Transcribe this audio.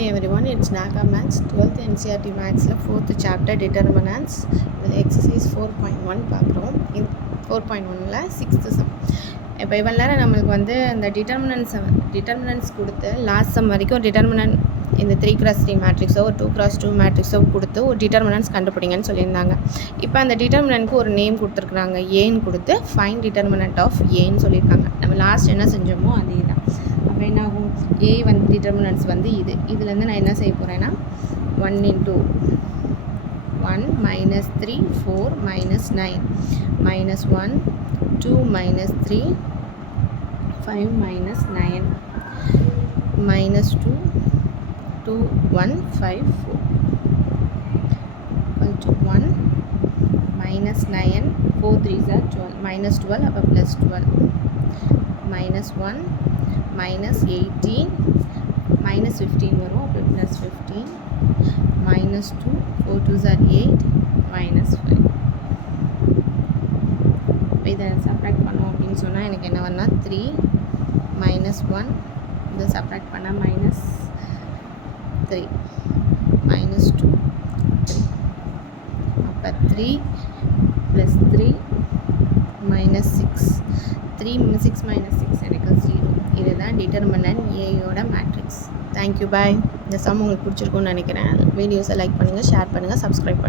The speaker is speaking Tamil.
Hi everyone, it's Naga Maths 12th NCERT Mathsல 4th chapter determinants with exercise 4.1 பார்க்குறோம். 4.1ல 6th sum. இப்போ இவ்வளோ நேரம் நம்மளுக்கு வந்து அந்த டிட்டர்மினன்ட்ஸ் கொடுத்து லாஸ்ட் சம் வரைக்கும் ஒரு டிட்டர்மினன்ட் இந்த 3x3 மேட்ரிக்ஸோ ஒரு 2x2 மேட்ரிக்ஸோ கொடுத்து ஒரு டிட்டர்மினன்ட்ஸ் கண்டுபிடிங்கன்னு சொல்லியிருந்தாங்க. இப்போ அந்த டிட்டர்மினன்ட்க்கு ஒரு நேம் கொடுத்துருக்குறாங்க, ஏன்னு கொடுத்து ஃபைண்ட் டிட்டர்மினன்ட் ஆஃப் ஏன்னு சொல்லியிருக்காங்க. நம்ம லாஸ்ட் என்ன செஞ்சோமோ அதே தான். அப்போ என்ன ஆகும், ஏ வந்து டிட்டர்மினன்ட்ஸ் வந்து இதுலேருந்து நான் என்ன செய்ய போகிறேன்னா 1 into 1 minus 3 4 minus 9 minus 1 2 minus 3 5 minus 9 minus 2 2 1 5 4 equal to 1 minus 9 4 3s are 12 minus 12 அப்போ plus 12 minus 1 minus 18 minus 15 வரும் அப்போ plus 15 minus 2 4 2s are 8 minus 5. இப்போ இதை சப்ராக்ட் பண்ணோம் அப்படின்னு சொன்னால் எனக்கு என்ன வரனா 3 minus 1 இதை சப்ராக்ட் பண்ணால் minus 3 minus 2 3 அப்போ 3 plus 3 minus 6 3 6 minus 6 எனக்கு 0. இதுதான் டிட்டர்மினன்ட் ஏயோட மேட்ரிக்ஸ். தேங்க்யூ, பாய். இந்த சம் உங்களுக்கு பிடிச்சிருக்குன்னு நினைக்கிறேன். வீடியோஸை லைக் பண்ணுங்கள், ஷேர் பண்ணுங்கள், சப்ஸ்கிரைப் பண்ணுங்கள்.